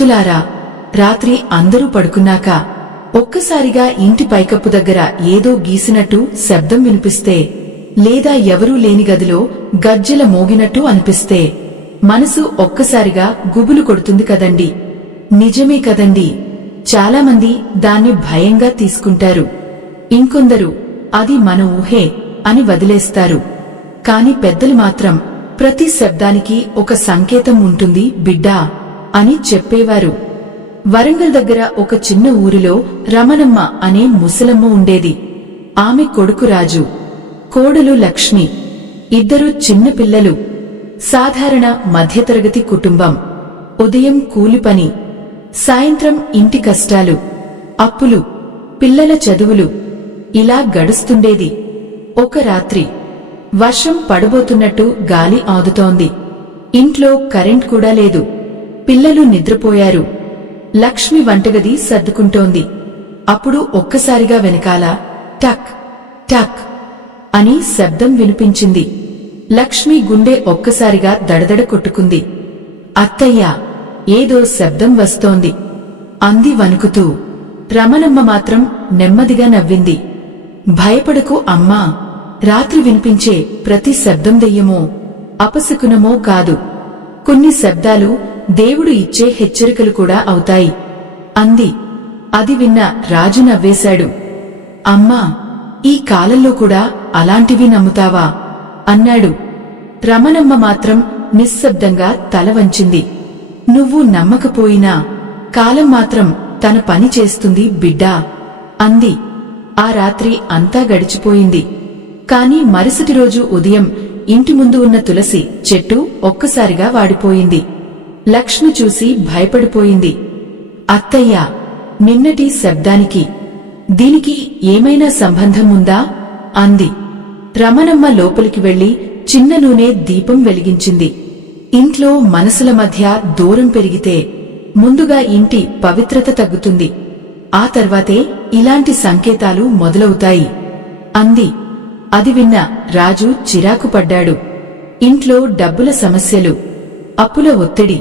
భక్తులారా, రాత్రి అందరూ పడుకున్నాక ఒక్కసారిగా ఇంటి పైకప్పు దగ్గర ఏదో గీసినట్టు శబ్దం వినిపిస్తే, లేదా ఎవరూ లేని గదిలో గజ్జెల మోగినట్టు అనిపిస్తే మనసు ఒక్కసారిగా గుబులు కొడుతుంది కదండి. నిజమే కదండి. చాలామంది దాన్ని భయంగా తీసుకుంటారు. ఇంకొందరు అది మన ఊహే అని వదిలేస్తారు. కాని పెద్దలు మాత్రం ప్రతి శబ్దానికి ఒక సంకేతం ఉంటుంది బిడ్డా అని చెప్పేవారు. వరంగల్ దగ్గర ఒక చిన్న ఊరిలో రమణమ్మ అనే ముసలమ్మ ఉండేది. ఆమె కొడుకు రాజు, కోడలు లక్ష్మి, ఇద్దరు చిన్న పిల్లలు. సాధారణ మధ్యతరగతి కుటుంబం. ఉదయం కూలి పని, సాయంత్రం ఇంటి కష్టాలు, అప్పులు, పిల్లల చదువులు, ఇలా గడుస్తుండేది. ఒక రాత్రి వర్షం పడబోతున్నట్టు గాలి ఆదుతోంది. ఇంట్లో కరెంట్ కూడా లేదు. పిల్లలు నిద్రపోయారు. లక్ష్మి వంటగది సర్దుకుంటోంది. అప్పుడు ఒక్కసారిగా వెనకాల టక్ టక్ అని శబ్దం వినిపించింది. లక్ష్మి గుండె ఒక్కసారిగా దడదడ కొట్టుకుంది. అత్తయ్యా, ఏదో శబ్దం వస్తోంది అంది వణుకుతూ. రమణమ్మ మాత్రం నెమ్మదిగా నవ్వింది. భయపడకు అమ్మా, రాత్రి వినిపించే ప్రతి శబ్దం దెయ్యమో అపశకునమో కాదు. కొన్ని శబ్దాలు దేవుడు ఇచ్చే హెచ్చరికలు కూడా అవుతాయి అంది. అది విన్న రాజు నవ్వేశాడు. అమ్మా, ఈ కాలంలో కూడా అలాంటివి నమ్ముతావా అన్నాడు. రమణమ్మ మాత్రం నిశ్శబ్దంగా తల వంచింది. నువ్వు నమ్మకపోయినా కాలం మాత్రం తన పని చేస్తుంది బిడ్డా అంది. ఆ రాత్రి అంతా గడిచిపోయింది. కాని మరుసటి రోజు ఉదయం ఇంటి ముందు ఉన్న తులసి చెట్టు ఒక్కసారిగా వాడిపోయింది. లక్ష్మి చూసి భయపడిపోయింది. అత్తయ్యా, నిన్నటి శబ్దానికి దీనికి ఏమైనా సంబంధం ఉందా అంది. రమణమ్మ లోపలికి వెళ్లి చిన్న నూనె దీపం వెలిగించింది. ఇంట్లో మనసుల మధ్య దూరం పెరిగితే ముందుగా ఇంటి పవిత్రత తగ్గుతుంది. ఆ తర్వాతే ఇలాంటి సంకేతాలు మొదలవుతాయి అంది. అది విన్న రాజు చిరాకు పడ్డాడు. ఇంట్లో డబ్బుల సమస్యలు, అప్పుల ఒత్తిడి,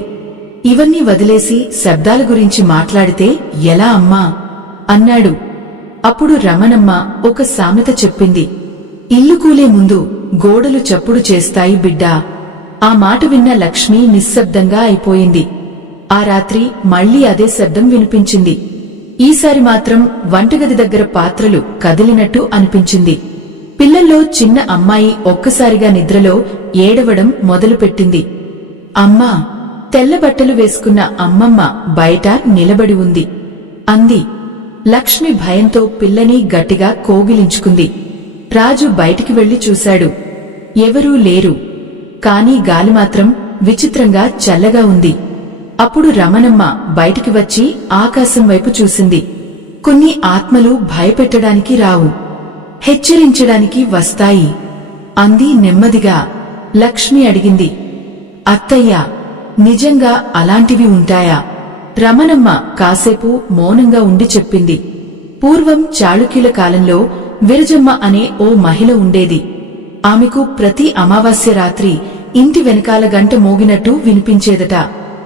ఇవన్నీ వదిలేసి శబ్దాల గురించి మాట్లాడితే ఎలా అమ్మా అన్నాడు. అప్పుడు రమణమ్మ ఒక సామెత చెప్పింది. ఇల్లు కూలే ముందు గోడలు చప్పుడు చేస్తాయి బిడ్డా. ఆ మాట విన్న లక్ష్మి నిశ్శబ్దంగా అయిపోయింది. ఆ రాత్రి మళ్లీ అదే శబ్దం వినిపించింది. ఈసారి మాత్రం వంటగది దగ్గర పాత్రలు కదిలినట్టు అనిపించింది. పిల్లల్లో చిన్న అమ్మాయి ఒక్కసారిగా నిద్రలో ఏడవడం మొదలుపెట్టింది. అమ్మా, తెల్లబట్టలు వేసుకున్న అమ్మమ్మ బయట నిలబడి ఉంది అంది. లక్ష్మి భయంతో పిల్లని గట్టిగా కోగిలించుకుంది. రాజు బయటికి వెళ్లి చూశాడు. ఎవరూ లేరు. కాని గాలి మాత్రం విచిత్రంగా చల్లగా ఉంది. అప్పుడు రమణమ్మ బయటికి వచ్చి ఆకాశం వైపు చూసింది. కొన్ని ఆత్మలు భయపెట్టడానికి రావు, హెచ్చరించడానికి వస్తాయి అంది నెమ్మదిగా. లక్ష్మి అడిగింది, అత్తయ్యా, నిజంగా అలాంటివి ఉంటాయా? రమణమ్మ కాసేపు మౌనంగా ఉండి చెప్పింది. పూర్వం చాళుక్యుల కాలంలో విరజమ్మ అనే ఓ మహిళ ఉండేది. ఆమెకు ప్రతి అమావాస్య రాత్రి ఇంటి వెనకాల గంట మోగినట్టు వినిపించేదట.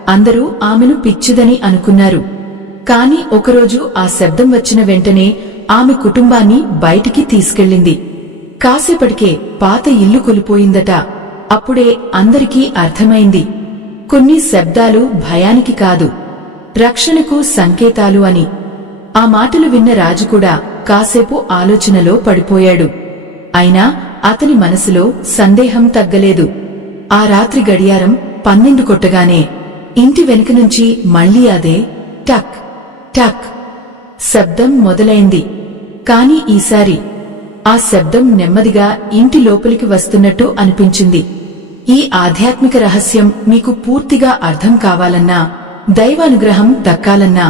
అందరూ ఆమెను పిచ్చిదని అనుకున్నారు. కాని ఒకరోజు ఆ శబ్దం వచ్చిన వెంటనే ఆమె కుటుంబాన్ని బయటికి తీసుకెళ్ళింది. కాసేపటికే పాత ఇల్లు కూలిపోయిందట. అప్పుడే అందరికీ అర్థమైంది, కొన్ని శబ్దాలు భయానికి కాదు, రక్షణకు సంకేతాలు అని. ఆ మాటలు విన్న రాజు కూడా కాసేపు ఆలోచనలో పడిపోయాడు. అయినా అతని మనసులో సందేహం తగ్గలేదు. ఆ రాత్రి గడియారం 12 కొట్టగానే ఇంటి వెనుక నుంచి మళ్లీ అదే టక్ టక్ శబ్దం మొదలైంది. కాని ఈసారి ఆ శబ్దం నెమ్మదిగా ఇంటి లోపలికి వస్తున్నట్టు అనిపించింది. ఈ ఆధ్యాత్మిక రహస్యం మీకు పూర్తిగా అర్థం కావాలన్నా, దైవానుగ్రహం దక్కాలన్నా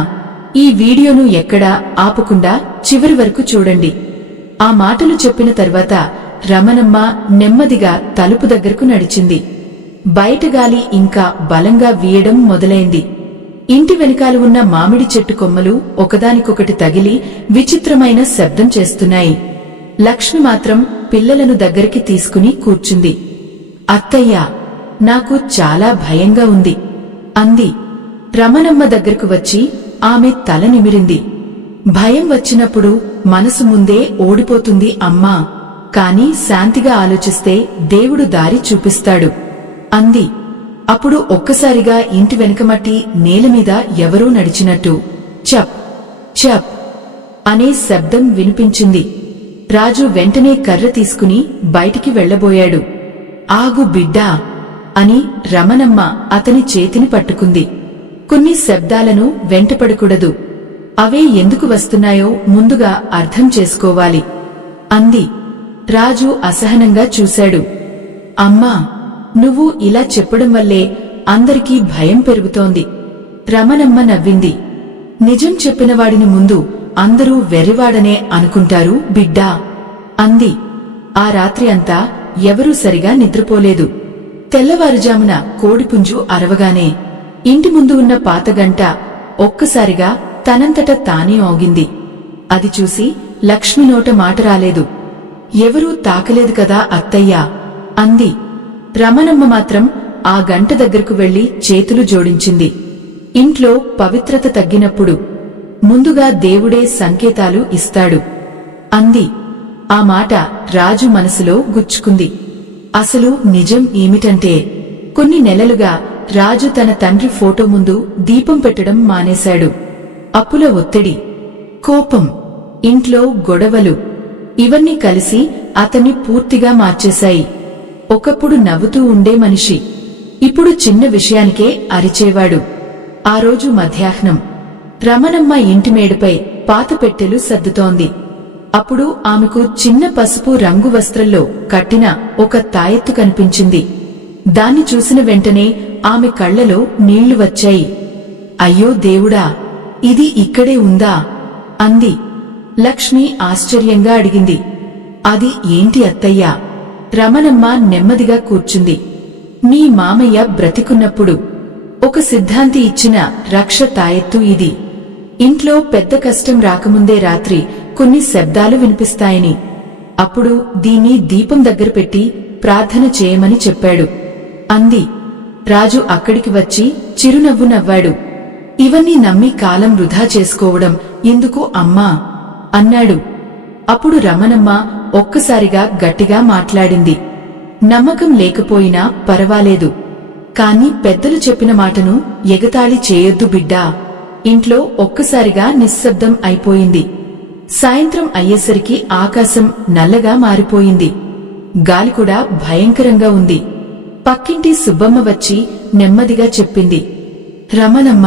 ఈ వీడియోను ఎక్కడా ఆపకుండా చివరి వరకు చూడండి. ఆ మాటలు చెప్పిన తర్వాత రమణమ్మ నెమ్మదిగా తలుపు దగ్గరకు నడిచింది. బయటగాలి ఇంకా బలంగా వీయడం మొదలైంది. ఇంటి వెనకాల ఉన్న మామిడి చెట్టు కొమ్మలు ఒకదానికొకటి తగిలి విచిత్రమైన శబ్దం చేస్తున్నాయి. లక్ష్మి మాత్రం పిల్లలను దగ్గరికి తీసుకుని కూర్చుంది. అత్తయ్యా, నాకు చాలా భయంగా ఉంది అంది. రమణమ్మ దగ్గరకు వచ్చి ఆమె తల నిమిరింది. భయం వచ్చినప్పుడు మనసు ముందే ఓడిపోతుంది అమ్మా, కాని శాంతిగా ఆలోచిస్తే దేవుడు దారి చూపిస్తాడు అంది. అప్పుడు ఒక్కసారిగా ఇంటి వెనుకమట్టి నేలమీద ఎవరో నడిచినట్టు చప్ చప్ అనే శబ్దం వినిపించింది. రాజు వెంటనే కర్ర తీసుకుని బయటికి వెళ్లబోయాడు. ఆగు బిడ్డా అని రమణమ్మ అతని చేతిని పట్టుకుంది. కొన్ని శబ్దాలను వెంటపడకూడదు, అవే ఎందుకు వస్తున్నాయో ముందుగా అర్థం చేసుకోవాలి అంది. రాజు అసహనంగా చూశాడు. అమ్మా, నువ్వు ఇలా చెప్పడం వల్లే అందరికీ భయం పెరుగుతోంది. రమణమ్మ నవ్వింది. నిజం చెప్పినవాడిని ముందు అందరూ వెర్రివాడనే అనుకుంటారు బిడ్డా అంది. ఆ రాత్రి అంతా ఎవరూ సరిగా నిద్రపోలేదు. తెల్లవారుజామున కోడిపుంజు అరవగానే ఇంటి ముందు ఉన్న పాతగంట ఒక్కసారిగా తనంతట తానే ఆగింది. అది చూసి లక్ష్మి నోట మాట రాలేదు. ఎవరూ తాకలేదు కదా అత్తయ్యా అంది. రమణమ్మ మాత్రం ఆ గంట దగ్గరకు వెళ్లి చేతులు జోడించింది. ఇంట్లో పవిత్రత తగ్గినప్పుడు ముందుగా దేవుడే సంకేతాలు ఇస్తాడు అంది. ఆ మాట రాజు మనసులో గుచ్చుకుంది. అసలు నిజం ఏమిటంటే కొన్ని నెలలుగా రాజు తన తండ్రి ఫోటో ముందు దీపం పెట్టడం మానేశాడు. అప్పుల ఒత్తిడి, కోపం, ఇంట్లో గొడవలు ఇవన్నీ కలిసి అతన్ని పూర్తిగా మార్చేశాయి. ఒకప్పుడు నవ్వుతూ ఉండే మనిషి ఇప్పుడు చిన్న విషయానికే అరిచేవాడు. ఆ రోజు మధ్యాహ్నం రమణమ్మ ఇంటి మేడపై పాత పెట్టెలు సర్దుతోంది. అప్పుడు ఆమెకు చిన్న పసుపు రంగు వస్త్రంలో కట్టిన ఒక తాయెత్తు కనిపించింది. దాన్ని చూసిన వెంటనే ఆమె కళ్లలో నీళ్లు వచ్చాయి. అయ్యో దేవుడా, ఇది ఇక్కడే ఉందా అంది. లక్ష్మి ఆశ్చర్యంగా అడిగింది. అది ఏంటి అత్తయ్యా? రమణమ్మ నెమ్మదిగా కూర్చుంది. నీ మామయ్య బ్రతికున్నప్పుడు ఒక సిద్ధాంతి ఇచ్చిన రక్ష తాయెత్తు ఇది. ఇంట్లో పెద్ద కష్టం రాకముందే రాత్రి కొన్ని శబ్దాలు వినిపిస్తాయని, అప్పుడు దీన్ని దీపం దగ్గర పెట్టి ప్రార్థన చేయమని చెప్పాడు అంది. రాజు అక్కడికి వచ్చి చిరునవ్వు నవ్వాడు. ఇవన్నీ నమ్మి కాలం వృధా చేసుకోవడం ఎందుకు అమ్మా అన్నాడు. అప్పుడు రమణమ్మ ఒక్కసారిగా గట్టిగా మాట్లాడింది. నమ్మకం లేకపోయినా పర్వాలేదు, కాని పెద్దలు చెప్పిన మాటను ఎగతాళి చేయొద్దు బిడ్డా. ఇంట్లో ఒక్కసారిగా నిశ్శబ్దం అయిపోయింది. సాయంత్రం అయ్యేసరికి ఆకాశం నల్లగా మారిపోయింది. గాలి కూడా భయంకరంగా ఉంది. పక్కింటి సుబ్బమ్మ వచ్చి నెమ్మదిగా చెప్పింది. రమణమ్మ,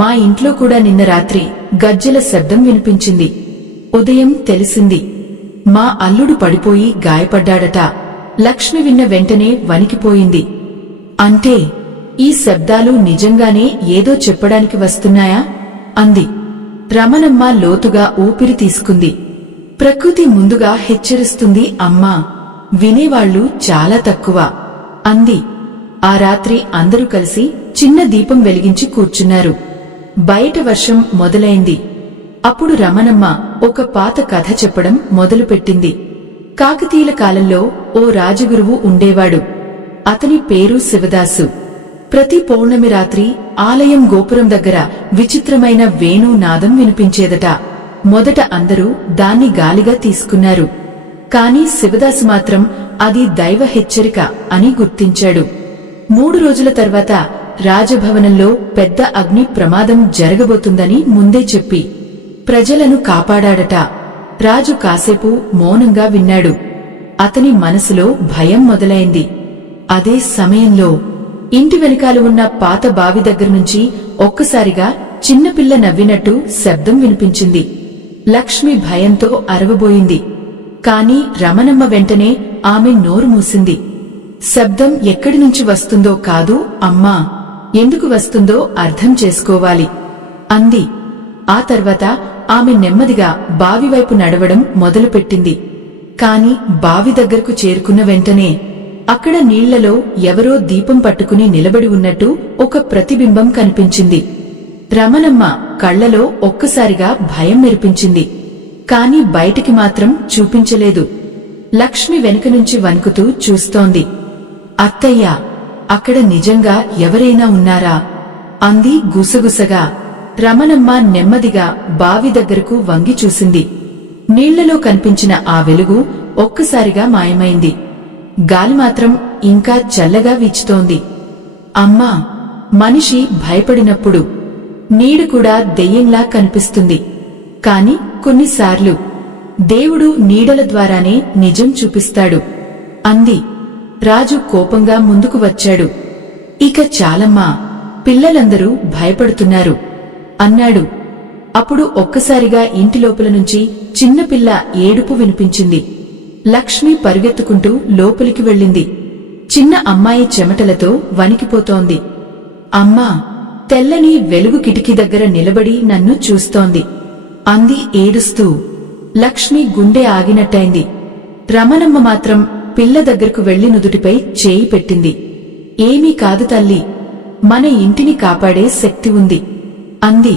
మా ఇంట్లో కూడా నిన్న రాత్రి గజ్జెల శబ్దం వినిపించింది. ఉదయం తెలిసింది మా అల్లుడు పడిపోయి గాయపడ్డాడట. లక్ష్మి విన్న వెంటనే వణికిపోయింది. అంటే ఈ శబ్దాలు నిజంగానే ఏదో చెప్పడానికి వస్తున్నాయా అంది. రమణమ్మ లోతుగా ఊపిరి తీసుకుంది. ప్రకృతి ముందుగా హెచ్చరిస్తుంది అమ్మా, వినేవాళ్లు చాలా తక్కువ అంది. ఆ రాత్రి అందరూ కలిసి చిన్న దీపం వెలిగించి కూర్చున్నారు. బయట వర్షం మొదలైంది. అప్పుడు రమణమ్మ ఒక పాత కథ చెప్పడం మొదలుపెట్టింది. కాకతీయుల కాలంలో ఓ రాజగురువు ఉండేవాడు. అతని పేరు శివదాసు. ప్రతి పౌర్ణమి రాత్రి ఆలయం గోపురం దగ్గర విచిత్రమైన వేణునాదం వినిపించేదట. మొదట అందరూ దాన్ని గాలిగా తీసుకున్నారు. కాని శివదాసు మాత్రం అది దైవ హెచ్చరిక అని గుర్తించాడు. 3 రోజుల తర్వాత రాజభవనంలో పెద్ద అగ్ని ప్రమాదం జరగబోతుందని ముందే చెప్పి ప్రజలను కాపాడాడట. రాజు కాసేపు మౌనంగా విన్నాడు. అతని మనసులో భయం మొదలైంది. అదే సమయంలో ఇంటి వెనకాల ఉన్న పాత బావి దగ్గరనుంచి ఒక్కసారిగా చిన్నపిల్ల నవ్వినట్టు శబ్దం వినిపించింది. లక్ష్మి భయంతో అరవబోయింది. కాని రమణమ్మ వెంటనే ఆమె నోరు మూసింది. శబ్దం ఎక్కడి నుంచి వస్తుందో కాదు అమ్మా, ఎందుకు వస్తుందో అర్థం చేసుకోవాలి అంది. ఆ తర్వాత ఆమె నెమ్మదిగా బావివైపు నడవడం మొదలుపెట్టింది. కాని బావి దగ్గరకు చేరుకున్న వెంటనే అక్కడ నీళ్లలో ఎవరో దీపం పట్టుకుని నిలబడి ఉన్నట్టు ఒక ప్రతిబింబం కనిపించింది. రమణమ్మ కళ్లలో ఒక్కసారిగా భయం మెరిపించింది. కాని బయటికి మాత్రం చూపించలేదు. లక్ష్మి వెనుక నుంచి వణుకుతూ చూస్తోంది. అత్తయ్యా, అక్కడ నిజంగా ఎవరైనా ఉన్నారా అంది గుసగుసగా. రమణమ్మ నెమ్మదిగా బావి దగ్గరకు వంగి చూసింది. నీళ్లలో కనిపించిన ఆ వెలుగు ఒక్కసారిగా మాయమైంది. గాలి మాత్రం ఇంకా చల్లగా వీచుతోంది. అమ్మా, మనిషి భయపడినప్పుడు నీడ కూడా దెయ్యంలా కనిపిస్తుంది. కాని కొన్నిసార్లు దేవుడు నీడల ద్వారానే నిజం చూపిస్తాడు అంది. రాజు కోపంగా ముందుకు వచ్చాడు. ఇక చాలమ్మా, పిల్లలందరూ భయపడుతున్నారు అన్నాడు. అప్పుడు ఒక్కసారిగా ఇంటి లోపల నుంచి చిన్నపిల్ల ఏడుపు వినిపించింది. లక్ష్మి పరుగెత్తుకుంటూ లోపలికి వెళ్ళింది. చిన్న అమ్మాయి చెమటలతో వణికిపోతోంది. అమ్మా, తెల్లని వెలుగు కిటికీ దగ్గర నిలబడి నన్ను చూస్తోంది అంది ఏడుస్తూ. లక్ష్మి గుండె ఆగినట్టయింది. రమణమ్మ మాత్రం పిల్ల దగ్గరకు వెళ్లి నుదుటిపై చేయి పెట్టింది. ఏమీ కాదు తల్లి, మన ఇంటిని కాపాడే శక్తి ఉంది అంది.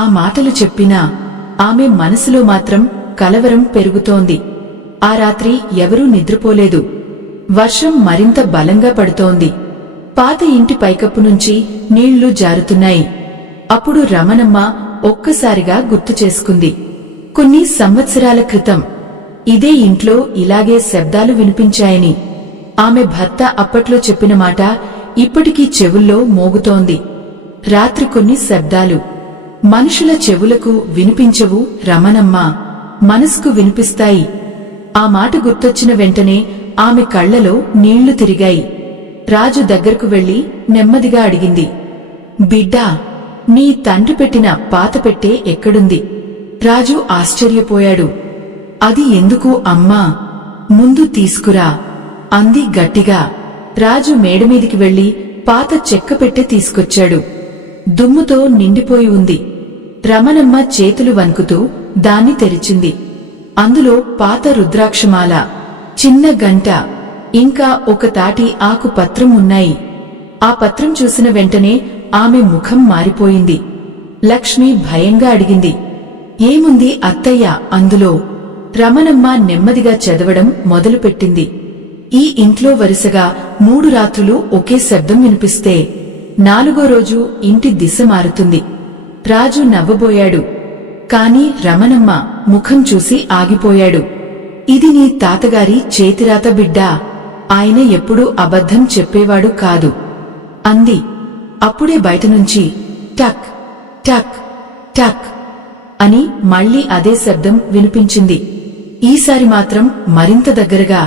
ఆ మాటలు చెప్పినా ఆమె మనసులో మాత్రం కలవరం పెరుగుతోంది. ఆ రాత్రి ఎవరూ నిద్రపోలేదు. వర్షం మరింత బలంగా పడుతోంది. పాత ఇంటి పైకప్పు నుంచి నీళ్లు జారుతున్నాయి. అప్పుడు రమణమ్మ ఒక్కసారిగా గుర్తు చేసుకుంది. కొన్ని సంవత్సరాల క్రితం ఇదే ఇంట్లో ఇలాగే శబ్దాలు వినిపించాయని. ఆమె భర్త అప్పట్లో చెప్పిన మాట ఇప్పటికీ చెవుల్లో మోగుతోంది. రాత్రి కొన్ని శబ్దాలు మనుషుల చెవులకు వినిపించవు రమణమ్మ, మనసుకు వినిపిస్తాయి. ఆ మాట గుర్తొచ్చిన వెంటనే ఆమె కళ్లలో నీళ్లు తిరిగాయి. రాజు దగ్గరకు వెళ్లి నెమ్మదిగా అడిగింది. బిడ్డా, నీ తండ్రి పెట్టిన పాత పెట్టె ఎక్కడుంది? రాజు ఆశ్చర్యపోయాడు. అది ఎందుకు అమ్మా? ముందు తీసుకురా అంది గట్టిగా. రాజు మేడమీదికి వెళ్లి పాత చెక్క పెట్టె తీసుకొచ్చాడు. దుమ్ముతో నిండిపోయి ఉంది. రమణమ్మ చేతులు వణుకుతూ దాన్ని తెరిచింది. అందులో పాత రుద్రాక్షమాల, చిన్న గంట, ఇంకా ఒక తాటి ఆకు పత్రం ఉన్నాయి. ఆ పత్రం చూసిన వెంటనే ఆమె ముఖం మారిపోయింది. లక్ష్మి భయంగా అడిగింది, ఏముంది అత్తయ్య అందులో? రమణమ్మ నెమ్మదిగా చదవడం మొదలుపెట్టింది. ఈ ఇంట్లో వరుసగా 3 రాత్రులు ఒకే శబ్దం వినిపిస్తే 4వ రోజు ఇంటి దిశ మారుతుంది. రాజు నవ్వబోయాడు. కాని రమణమ్మ ముఖం చూసి ఆగిపోయాడు. ఇది నీ తాతగారి చేతిరాత బిడ్డా, ఆయన ఎప్పుడూ అబద్ధం చెప్పేవాడు కాదు అంది. అప్పుడే బయటనుంచి టక్ టక్ టక్ అని మళ్లీ అదే శబ్దం వినిపించింది. ఈసారి మాత్రం మరింత దగ్గరగా.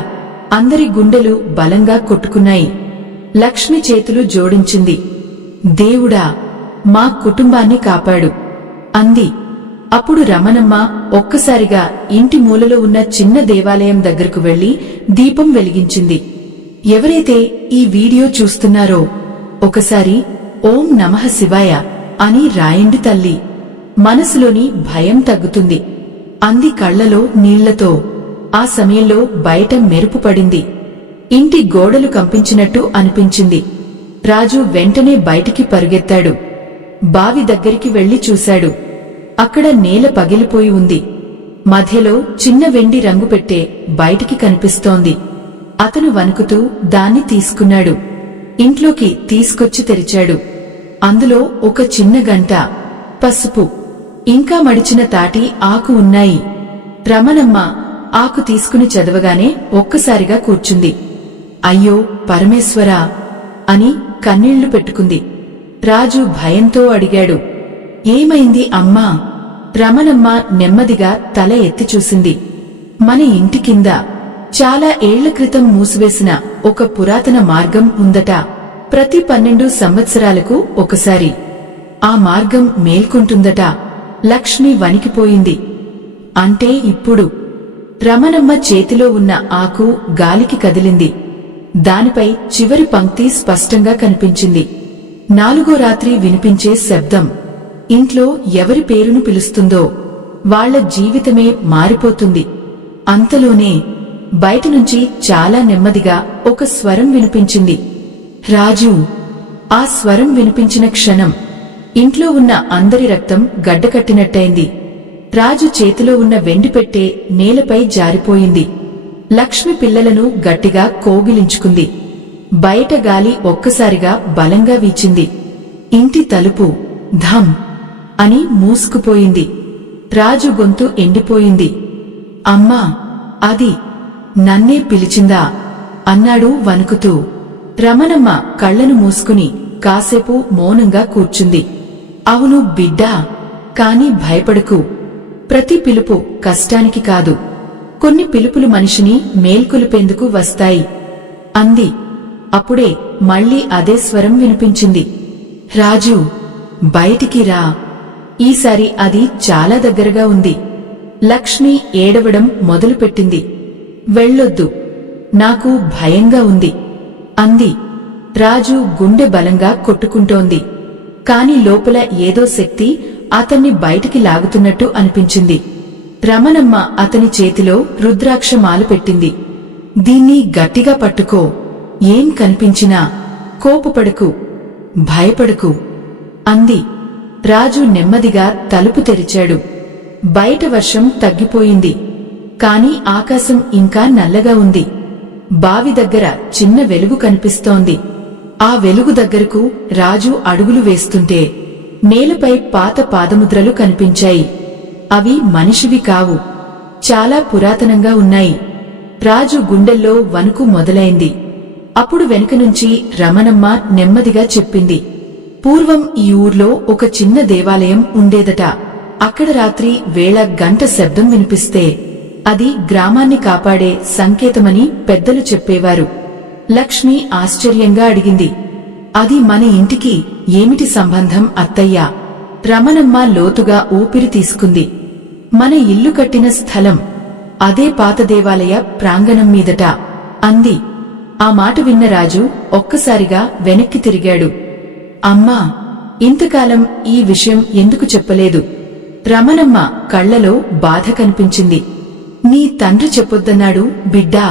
అందరి గుండెలు బలంగా కొట్టుకున్నాయి. లక్ష్మి చేతులు జోడించింది. దేవుడా, మా కుటుంబాన్ని కాపాడు అంది. అప్పుడు రమణమ్మ ఒక్కసారిగా ఇంటి మూలలో ఉన్న చిన్న దేవాలయం దగ్గరకు వెళ్లి దీపం వెలిగించింది. ఎవరైతే ఈ వీడియో చూస్తున్నారో ఒకసారి ఓం నమః శివాయ అని రాయండి తల్లి. మనసులోని భయం తగ్గుతుంది అంది కళ్లలో నీళ్లతో. ఆ సమయంలో బయట మెరుపు పడింది. ఇంటి గోడలు కంపించినట్టు అనిపించింది. రాజు వెంటనే బయటికి పరుగెత్తాడు. బావి దగ్గరికి వెళ్లి చూశాడు. అక్కడ నేల పగిలిపోయి ఉంది. మధ్యలో చిన్న వెండి రంగు పెట్టె బయటికి కనిపిస్తోంది. అతను వణుకుతూ దాన్ని తీసుకున్నాడు. ఇంట్లోకి తీసుకొచ్చి తెరిచాడు. అందులో ఒక చిన్న గంట, పసుపు, ఇంకా మడిచిన తాటి ఆకు ఉన్నాయి. రమణమ్మ ఆకు తీసుకుని చదవగానే ఒక్కసారిగా కూర్చుంది. అయ్యో పరమేశ్వరా అని కన్నీళ్లు పెట్టుకుంది. రాజు భయంతో అడిగాడు, ఏమైంది అమ్మా? రమణమ్మ నెమ్మదిగా తల ఎత్తి చూసింది. మన ఇంటి కింద చాలా ఏళ్ల క్రితం మూసివేసిన ఒక పురాతన మార్గం ఉందట. ప్రతి 12 సంవత్సరాలకు ఒకసారి ఆ మార్గం మేల్కొంటుందట. లక్ష్మి వణికిపోయింది. అంటే ఇప్పుడు? రమణమ్మ చేతిలో ఉన్న ఆకు గాలికి కదిలింది. దానిపై చివరి పంక్తి స్పష్టంగా కనిపించింది. 4వ రాత్రి వినిపించే శబ్దం ఇంట్లో ఎవరి పేరును పిలుస్తుందో వాళ్ల జీవితమే మారిపోతుంది. అంతలోనే బయటనుంచి చాలా నెమ్మదిగా ఒక స్వరం వినిపించింది, రాజు. ఆ స్వరం వినిపించిన క్షణం ఇంట్లో ఉన్న అందరి రక్తం గడ్డకట్టినట్టయింది. రాజు చేతిలో ఉన్న వెండి పెట్టె నేలపై జారిపోయింది. లక్ష్మి పిల్లలను గట్టిగా కోగిలించుకుంది. బయట గాలి ఒక్కసారిగా బలంగా వీచింది. ఇంటి తలుపు ధం అని మూసుకుపోయింది. రాజు గొంతు ఎండిపోయింది. అమ్మా, అది నన్నే పిలిచిందా అన్నాడు వణుకుతూ. రమణమ్మ కళ్లను మూసుకుని కాసేపు మౌనంగా కూర్చుంది. అవును బిడ్డా, కాని భయపడకు. ప్రతి పిలుపు కష్టానికి కాదు, కొన్ని పిలుపులు మనిషిని మేల్కొలిపేందుకు వస్తాయి అంది. అప్పుడే మళ్లీ అదే స్వరం వినిపించింది. రాజు, బయటికి రా. ఈసారి అది చాలా దగ్గరగా ఉంది. లక్ష్మి ఏడవడం మొదలుపెట్టింది. వెళ్ళొద్దు, నాకు భయంగా ఉంది అంది. రాజు గుండె బలంగా కొట్టుకుంటోంది. కాని లోపల ఏదో శక్తి అతన్ని బయటికి లాగుతున్నట్టు అనిపించింది. రమణమ్మ అతని చేతిలో రుద్రాక్షమాల పెట్టింది. దీన్ని గట్టిగా పట్టుకో. ఏం కనిపించినా కోపపడకు, భయపడకు అంది. రాజు నెమ్మదిగా తలుపు తెరిచాడు. బయట వర్షం తగ్గిపోయింది, కాని ఆకాశం ఇంకా నల్లగా ఉంది. బావి దగ్గర చిన్న వెలుగు కనిపిస్తోంది. ఆ వెలుగు దగ్గరకు రాజు అడుగులు వేస్తుంటే నేలపై పాత పాదముద్రలు కనిపించాయి. అవి మనిషివి కావు, చాలా పురాతనంగా ఉన్నాయి. రాజు గుండెల్లో వణుకు మొదలైంది. అప్పుడు వెనుక నుంచి రమణమ్మ నెమ్మదిగా చెప్పింది. పూర్వం ఈ ఊర్లో ఒక చిన్న దేవాలయం ఉండేదట. అక్కడ రాత్రి వేళ గంట శబ్దం వినిపిస్తే అది గ్రామాన్ని కాపాడే సంకేతమని పెద్దలు చెప్పేవారు. లక్ష్మి ఆశ్చర్యంగా అడిగింది. అది మన ఇంటికి ఏమిటి సంబంధం అత్తయ్యా? రమణమ్మ లోతుగా ఊపిరి తీసుకుంది. మన ఇల్లు కట్టిన స్థలం అదే పాత దేవాలయ ప్రాంగణం మీదట అంది. ఆ మాట విన్న రాజు ఒక్కసారిగా వెనక్కి తిరిగాడు. అమ్మా, ఇంతకాలం ఈ విషయం ఎందుకు చెప్పలేదు? రమణమ్మ కళ్లలో బాధ కనిపించింది. నీ తండ్రి చెప్పొద్దన్నాడు బిడ్డా,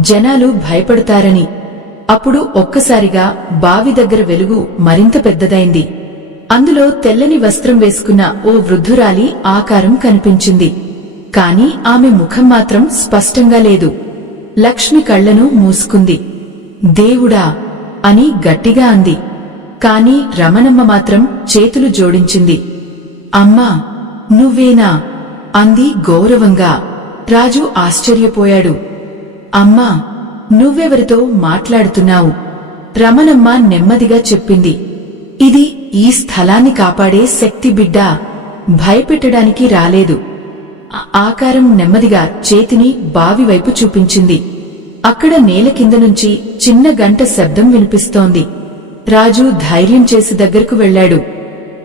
జనాలు భయపడతారని. అప్పుడు ఒక్కసారిగా బావి దగ్గర వెలుగు మరింత పెద్దదైంది. అందులో తెల్లని వస్త్రం వేసుకున్న ఓ వృద్ధురాలి ఆకారం కనిపించింది. కాని ఆమె ముఖం మాత్రం స్పష్టంగా లేదు. లక్ష్మి కళ్లను మూసుకుంది. దేవుడా అని గట్టిగా అంది. కాని రమణమ్మ మాత్రం చేతులు జోడించింది. అమ్మా, నువ్వేనా అంది గౌరవంగా. రాజు ఆశ్చర్యపోయాడు. అమ్మా, నువ్వెవరితో మాట్లాడుతున్నావు? రమణమ్మ నెమ్మదిగా చెప్పింది. ఇది ఈ స్థలాన్ని కాపాడే శక్తి బిడ్డా, భయపెట్టడానికి రాలేదు. ఆకారం నెమ్మదిగా చేతిని బావి వైపు చూపించింది. అక్కడ నేల కింద నుంచి చిన్న గంట శబ్దం వినిపిస్తోంది. రాజు ధైర్యం చేసి దగ్గరకు వెళ్లాడు.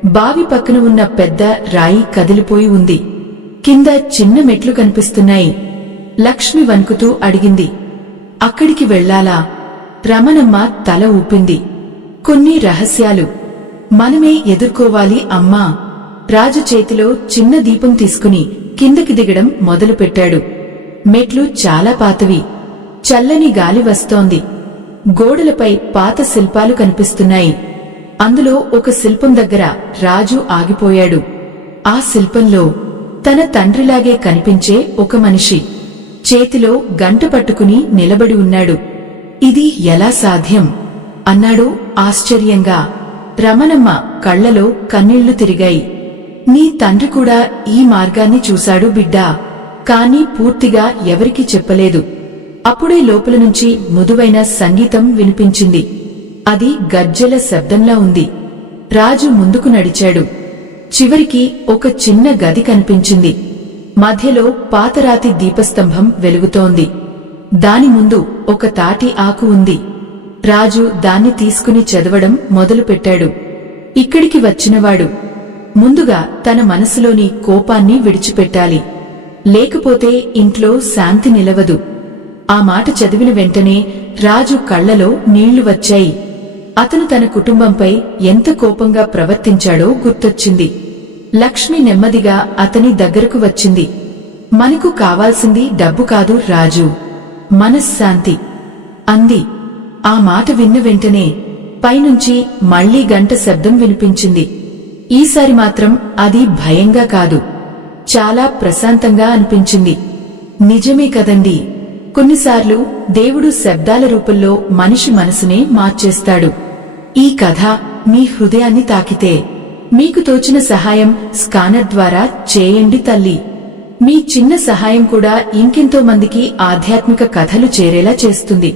బావి పక్కన ఉన్న పెద్ద రాయి కదిలిపోయి ఉంది. కింద చిన్న మెట్లు కనిపిస్తున్నాయి. లక్ష్మి వణుకుతూ అడిగింది. అక్కడికి వెళ్లాలా? రమణమ్మ తల ఊపింది. కొన్ని రహస్యాలు మనమే ఎదుర్కోవాలి అమ్మా. రాజు చేతిలో చిన్న దీపం తీసుకుని కిందకి దిగడం మొదలుపెట్టాడు. మెట్లు చాలా పాతవి. చల్లని గాలి వస్తోంది. గోడలపై పాత శిల్పాలు కనిపిస్తున్నాయి. అందులో ఒక శిల్పం దగ్గర రాజు ఆగిపోయాడు. ఆ శిల్పంలో తన తండ్రిలాగే కనిపించే ఒక మనిషి చేతిలో గంట పట్టుకుని నిలబడి ఉన్నాడు. ఇది ఎలా సాధ్యం అన్నాడు ఆశ్చర్యంగా. రమణమ్మ కళ్లలో కన్నీళ్లు తిరిగాయి. నీ తండ్రి కూడా ఈ మార్గాన్ని చూశాడు బిడ్డా, కాని పూర్తిగా ఎవరికీ చెప్పలేదు. అప్పుడే లోపల నుంచి మృదువైన సంగీతం వినిపించింది. అది గజ్జెల శబ్దంలా ఉంది. రాజు ముందుకు నడిచాడు. చివరికి ఒక చిన్న గది కనిపించింది. మధ్యలో పాతరాతి దీపస్తంభం వెలుగుతోంది. దాని ముందు ఒక తాటి ఆకు ఉంది. రాజు దాన్ని తీసుకుని చదవడం మొదలుపెట్టాడు. ఇక్కడికి వచ్చినవాడు ముందుగా తన మనసులోని కోపాన్ని విడిచిపెట్టాలి, లేకపోతే ఇంట్లో శాంతి నిలవదు. ఆ మాట చదివిన వెంటనే రాజు కళ్లలో నీళ్లు వచ్చాయి. అతను తన కుటుంబంపై ఎంత కోపంగా ప్రవర్తించాడో గుర్తొచ్చింది. లక్ష్మి నెమ్మదిగా అతని దగ్గరకు వచ్చింది. మనకు కావాల్సింది డబ్బు కాదు రాజు, మనశ్శాంతి అంది. ఆ మాట విన్న వెంటనే పైనుంచి మళ్లీ గంట శబ్దం వినిపించింది. ఈసారి మాత్రం అది భయంగా కాదు, చాలా ప్రశాంతంగా అనిపించింది. నిజమే కదండి, కొన్నిసార్లు దేవుడు శబ్దాల రూపంలో మనిషి మనసునే మార్చేస్తాడు. ఈ కథ మీ హృదయాన్ని తాకితే మీకు తోచిన సహాయం స్కానర్ ద్వారా చేయండి తల్లి. మీ చిన్న సహాయం కూడా ఇంకెంతో మందికి ఆధ్యాత్మిక కథలు చేరేలా చేస్తుంది.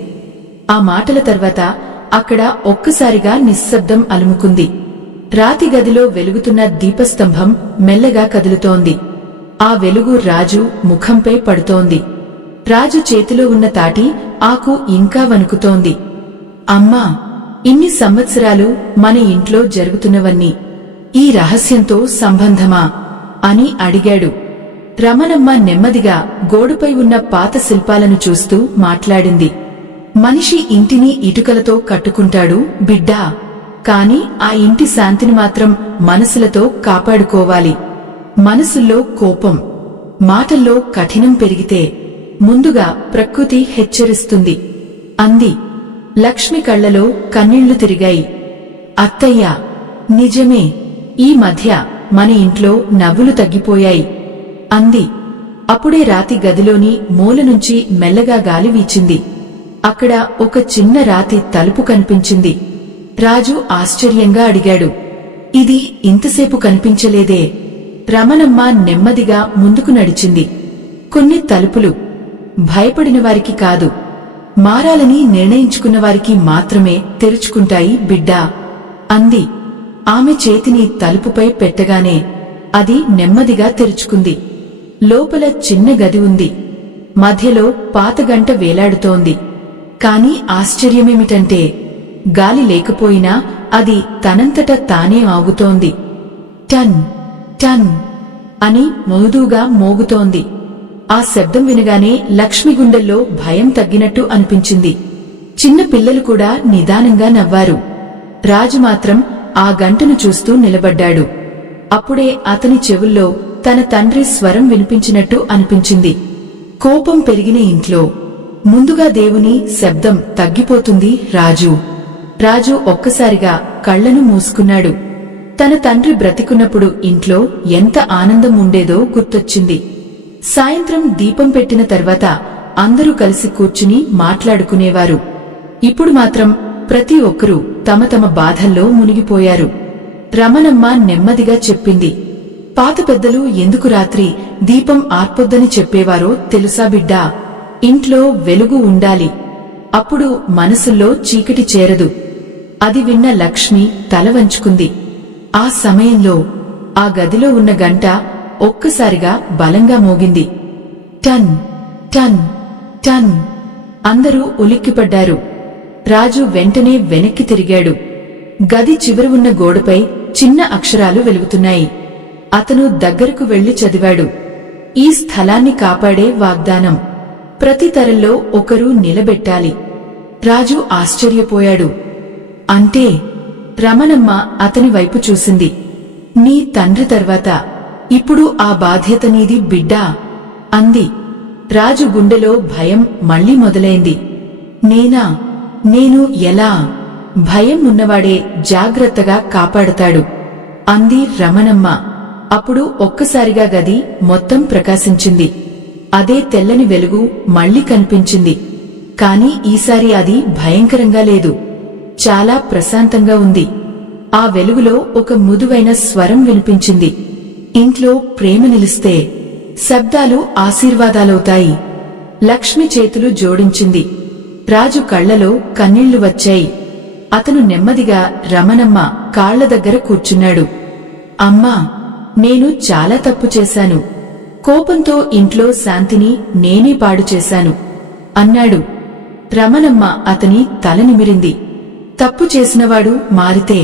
ఆ మాటల తర్వాత అక్కడ ఒక్కసారిగా నిశ్శబ్దం అలుముకుంది. రాతి గదిలో వెలుగుతున్న దీపస్తంభం మెల్లగా కదులుతోంది. ఆ వెలుగు రాజు ముఖంపై పడుతోంది. రాజు చేతిలో ఉన్న తాటి ఆకు ఇంకా వణుకుతోంది. అమ్మా, ఇన్ని సంవత్సరాలు మన ఇంట్లో జరుగుతున్నవన్నీ ఈ రహస్యంతో సంబంధమా అని అడిగాడు. రమణమ్మ నెమ్మదిగా గోడుపై ఉన్న పాత శిల్పాలను చూస్తూ మాట్లాడింది. మనిషి ఇంటిని ఇటుకలతో కట్టుకుంటాడు బిడ్డా, కాని ఆ ఇంటి శాంతిని మాత్రం మనసులతో కాపాడుకోవాలి. మనసుల్లో కోపం, మాటల్లో కఠినం పెరిగితే ముందుగా ప్రకృతి హెచ్చరిస్తుంది అంది. లక్ష్మి కళ్లలో కన్నీళ్లు తిరిగాయి. అత్తయ్య, నిజమే, ఈ మధ్య మన ఇంట్లో నవ్వులు తగ్గిపోయాయి అంది. అప్పుడే రాతి గదిలోని మూల నుంచి మెల్లగా గాలి వీచింది. అక్కడ ఒక చిన్న రాతి తలుపు కనిపించింది. రాజు ఆశ్చర్యంగా అడిగాడు, ఇది ఇంతసేపు కనిపించలేదే? రమణమ్మ నెమ్మదిగా ముందుకు నడిచింది. కొన్ని తలుపులు భయపడిన వారికి కాదు, మారాలని నిర్ణయించుకున్న వారికి మాత్రమే తెరుచుకుంటాయి బిడ్డా అంది. ఆమె చేతిని తలుపుపై పెట్టగానే అది నెమ్మదిగా తెరుచుకుంది. లోపల చిన్న గది ఉంది. మధ్యలో పాతగంట వేలాడుతోంది. కాని ఆశ్చర్యమేమిటంటే గాలి లేకపోయినా అది తనంతట తానే ఆగుతోంది. టన్ టన్ అని మృదువుగా మోగుతోంది. ఆ శబ్దం వినగానే లక్ష్మి గుండెల్లో భయం తగ్గినట్టు అనిపించింది. చిన్న పిల్లలు కూడా నిదానంగా నవ్వారు. రాజు మాత్రం ఆ గంటను చూస్తూ నిలబడ్డాడు. అప్పుడే అతని చెవుల్లో తన తండ్రి స్వరం వినిపించినట్టు అనిపించింది. కోపం పెరిగిన ఇంట్లో ముందుగా దేవుని శబ్దం తగ్గిపోతుంది రాజు. రాజు ఒక్కసారిగా కళ్లను మూసుకున్నాడు. తన తండ్రి బ్రతికున్నప్పుడు ఇంట్లో ఎంత ఆనందం ఉండేదో గుర్తొచ్చింది. సాయంత్రం దీపం పెట్టిన తర్వాత అందరూ కలిసి కూర్చుని మాట్లాడుకునేవారు. ఇప్పుడు మాత్రం ప్రతి ఒక్కరూ తమ తమ బాధల్లో మునిగిపోయారు. రమణమ్మ నెమ్మదిగా చెప్పింది, పాత పెద్దలు ఎందుకు రాత్రి దీపం ఆర్పొద్దని చెప్పేవారో తెలుసా బిడ్డా? ఇంట్లో వెలుగు ఉండాలి, అప్పుడు మనసుల్లో చీకటి చేరదు. అది విన్న లక్ష్మి తల వంచుకుంది. ఆ సమయంలో ఆ గదిలో ఉన్న గంట ఒక్కసారిగా బలంగా మోగింది. టన్ టన్ టన్. అందరూ ఉలిక్కిపడ్డారు. రాజు వెంటనే వెనక్కి తిరిగాడు. గది చివరి ఉన్న గోడపై చిన్న అక్షరాలు వెలుగుతున్నాయి. అతను దగ్గరకు వెళ్లి చదివాడు, ఈ స్థలాన్ని కాపాడే వాగ్దానం, ప్రతి తరంలో ఒకరు నిలబెట్టాలి. రాజు ఆశ్చర్యపోయాడు. అంటే? రమణమ్మ అతని వైపు చూసింది. నీ తండ్రి తర్వాత ఇప్పుడు ఆ బాధ్యత నీది బిడ్డా అంది. రాజు గుండెలో భయం మళ్లీ మొదలైంది. నేనా? నేను ఎలా? భయం ఉన్నవాడే జాగ్రత్తగా కాపాడతాడు అంది రమణమ్మ. అప్పుడు ఒక్కసారిగా గది మొత్తం ప్రకాశించింది. అదే తెల్లని వెలుగు మళ్లీ కనిపించింది. కాని ఈసారి అది భయంకరంగా లేదు, చాలా ప్రశాంతంగా ఉంది. ఆ వెలుగులో ఒక మృదువైన స్వరం వినిపించింది. ఇంట్లో ప్రేమ నిలిస్తే శబ్దాలు ఆశీర్వాదాలవుతాయి. లక్ష్మి చేతులు జోడించింది. రాజు కళ్లలో కన్నీళ్లు వచ్చాయి. అతను నెమ్మదిగా రమణమ్మ కాళ్ల దగ్గర కూర్చున్నాడు. అమ్మా, నేను చాలా తప్పు చేశాను. కోపంతో ఇంట్లో శాంతిని నేనే పాడు చేశాను అన్నాడు. రమణమ్మ అతని తల నిమిరింది. తప్పు చేసినవాడు మారితే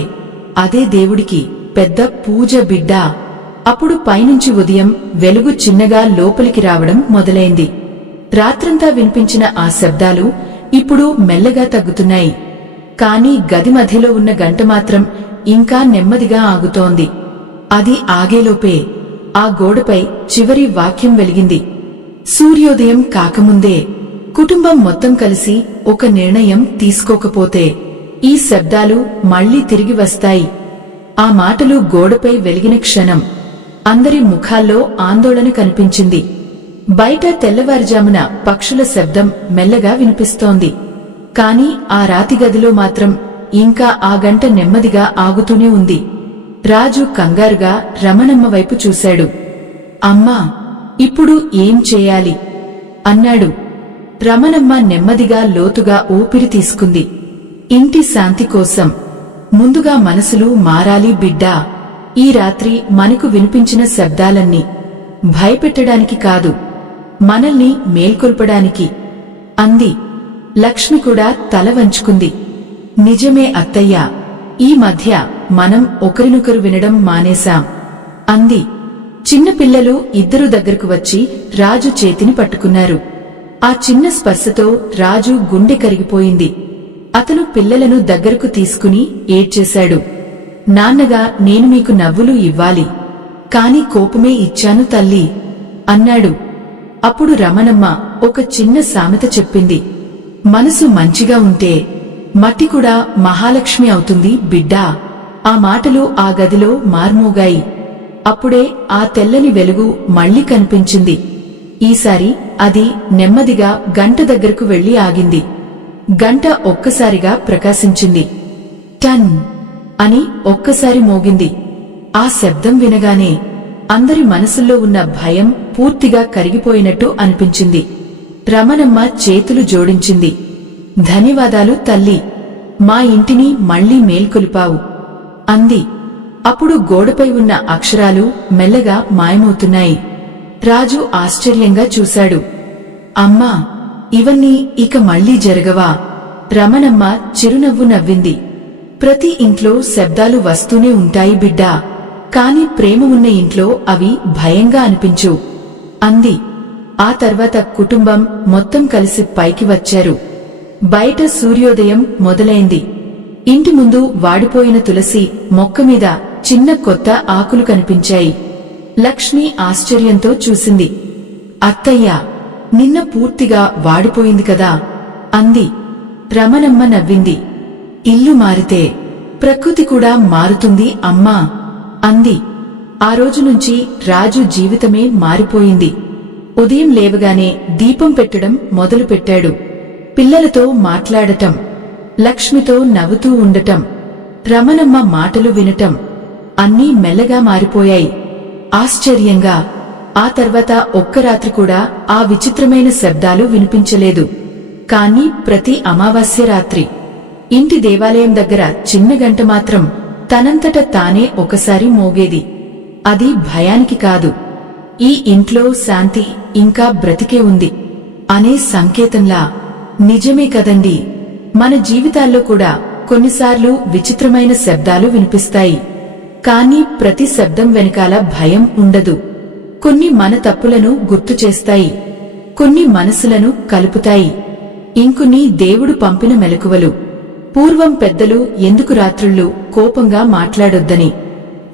అదే దేవుడికి పెద్ద పూజ బిడ్డా. అప్పుడు పైనుంచి ఉదయం వెలుగు చిన్నగా లోపలికి రావడం మొదలైంది. రాత్రంతా వినిపించిన ఆ శబ్దాలు ఇప్పుడు మెల్లగా తగ్గుతున్నాయి. కాని గది మధ్యలో ఉన్న గంట మాత్రం ఇంకా నెమ్మదిగా ఆగుతోంది. అది ఆగేలోపే ఆ గోడపై చివరి వాక్యం వెలిగింది. సూర్యోదయం కాకముందే కుటుంబం మొత్తం కలిసి ఒక నిర్ణయం తీసుకోకపోతే ఈ శబ్దాలు మళ్లీ తిరిగి వస్తాయి. ఆ మాటలు గోడపై వెలిగిన క్షణం అందరి ముఖాల్లో ఆందోళన కనిపించింది. బయట తెల్లవారుజామున పక్షుల శబ్దం మెల్లగా వినిపిస్తోంది. కాని ఆ రాతి గదిలో మాత్రం ఇంకా ఆ గంట నెమ్మదిగా ఆగుతూనే ఉంది. రాజు కంగారుగా రమణమ్మ వైపు చూశాడు. అమ్మా, ఇప్పుడు ఏం చేయాలి అన్నాడు. రమణమ్మ నెమ్మదిగా లోతుగా ఊపిరి తీసుకుంది. ఇంటి శాంతి కోసం ముందుగా మనసులు మారాలి బిడ్డా. ఈ రాత్రి మనకు వినిపించిన శబ్దాలన్నీ భయపెట్టడానికి కాదు, మనల్ని మేల్కొల్పడానికి అంది. లక్ష్మి కూడా తల వంచుకుంది. నిజమే అత్తయ్యా, ఈ మధ్య మనం ఒకరినొకరు వినడం మానేశాం అంది. చిన్నపిల్లలు ఇద్దరు దగ్గరకు వచ్చి రాజు చేతిని పట్టుకున్నారు. ఆ చిన్న స్పర్శతో రాజు గుండె కరిగిపోయింది. అతను పిల్లలను దగ్గరకు తీసుకుని ఏడ్చేశాడు. నాన్నగా నేను మీకు నవ్వులు ఇవ్వాలి, కాని కోపమే ఇచ్చాను తల్లి అన్నాడు. అప్పుడు రమణమ్మ ఒక చిన్న సామెత చెప్పింది. మనసు మంచిగా ఉంటే మట్టి కూడా మహాలక్ష్మి అవుతుంది బిడ్డా. ఆ మాటలు ఆ గదిలో మార్మోగాయి. అప్పుడే ఆ తెల్లని వెలుగు మళ్లీ కనిపించింది. ఈసారి అది నెమ్మదిగా గంట దగ్గరకు వెళ్లి ఆగింది. గంట ఒక్కసారిగా ప్రకాశించింది. టన్ అని ఒక్కసారి మోగింది. ఆ శబ్దం వినగానే అందరి మనసుల్లో ఉన్న భయం పూర్తిగా కరిగిపోయినట్టు అనిపించింది. రమణమ్మ చేతులు జోడించింది. ధన్యవాదాలు తల్లి, మా ఇంటిని మళ్లీ మేల్కొలిపావు అంది. అప్పుడు గోడపై ఉన్న అక్షరాలు మెల్లగా మాయమవుతున్నాయి. రాజు ఆశ్చర్యంగా చూశాడు. అమ్మా, ఇవన్నీ ఇక మళ్లీ జరగవా? రమణమ్మ చిరునవ్వు నవ్వింది. ప్రతి ఇంట్లో శబ్దాలు వస్తూనే ఉంటాయి బిడ్డా, కాని ప్రేమ ఉన్న ఇంట్లో అవి భయంగా అనిపించు అంది. ఆ తర్వాత కుటుంబం మొత్తం కలిసి పైకి వచ్చారు. బయట సూర్యోదయం మొదలైంది. ఇంటి ముందు వాడిపోయిన తులసి మొక్కమీద చిన్న కొత్త ఆకులు కనిపించాయి. లక్ష్మి ఆశ్చర్యంతో చూసింది. అత్తయ్యా, నిన్న పూర్తిగా వాడిపోయింది కదా అంది. రమణమ్మ నవ్వింది. ఇల్లు మారితే ప్రకృతి కూడా మారుతుంది అమ్మా అంది. ఆ రోజు నుంచి రాజు జీవితమే మారిపోయింది. ఉదయం లేవగానే దీపం పెట్టడం మొదలుపెట్టాడు. పిల్లలతో మాట్లాడటం, లక్ష్మితో నవ్వుతూ ఉండటం, రమణమ్మ మాటలు వినటం అన్నీ మెల్లగా మారిపోయాయి. ఆశ్చర్యంగా ఆ తర్వాత ఒక్క రాత్రి కూడా ఆ విచిత్రమైన శబ్దాలు వినిపించలేదు. కాని ప్రతి అమావాస్య రాత్రి ఇంటి దేవాలయం దగ్గర చిన్న గంట మాత్రం తనంతట తానే ఒకసారి మోగేది. అది భయానికి కాదు, ఈ ఇంట్లో శాంతి ఇంకా బ్రతికే ఉంది అనే సంకేతంలా. నిజమే కదండి, మన జీవితాల్లో కూడా కొన్నిసార్లు విచిత్రమైన శబ్దాలు వినిపిస్తాయి. కాని ప్రతి శబ్దం వెనకాల భయం ఉండదు. కొన్ని మన తప్పులను గుర్తు చేస్తాయి, కొన్ని మనసులను కలుపుతాయి, ఇంకొన్ని దేవుడు పంపిన మెలకువలు. పూర్వం పెద్దలు ఎందుకు రాత్రుళ్ళు కోపంగా మాట్లాడొద్దని,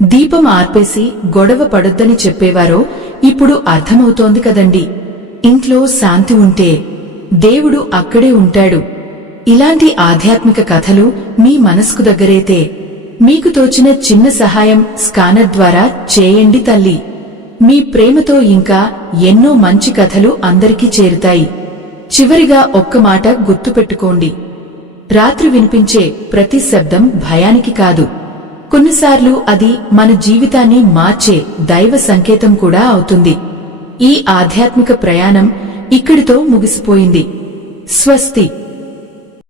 దీపం ఆర్పేసి గొడవ పడొద్దని చెప్పేవారో ఇప్పుడు అర్థమవుతోంది కదండి. ఇంట్లో శాంతి ఉంటే దేవుడు అక్కడే ఉంటాడు. ఇలాంటి ఆధ్యాత్మిక కథలు మీ మనసుకు దగ్గరైతే మీకు తోచిన చిన్న సహాయం స్కానర్ ద్వారా చేయండి తల్లి. మీ ప్రేమతో ఇంకా ఎన్నో మంచి కథలు అందరికీ చేరుతాయి. చివరిగా ఒక్క మాట గుర్తుపెట్టుకోండి. రాత్రి వినిపించే ప్రతి శబ్దం భయానికి కాదు, కొన్నిసార్లు అది మన జీవితాన్ని మార్చే దైవ సంకేతం కూడా అవుతుంది. ఈ ఆధ్యాత్మిక ప్రయాణం ఇక్కడితో ముగిసిపోయింది. స్వస్తి.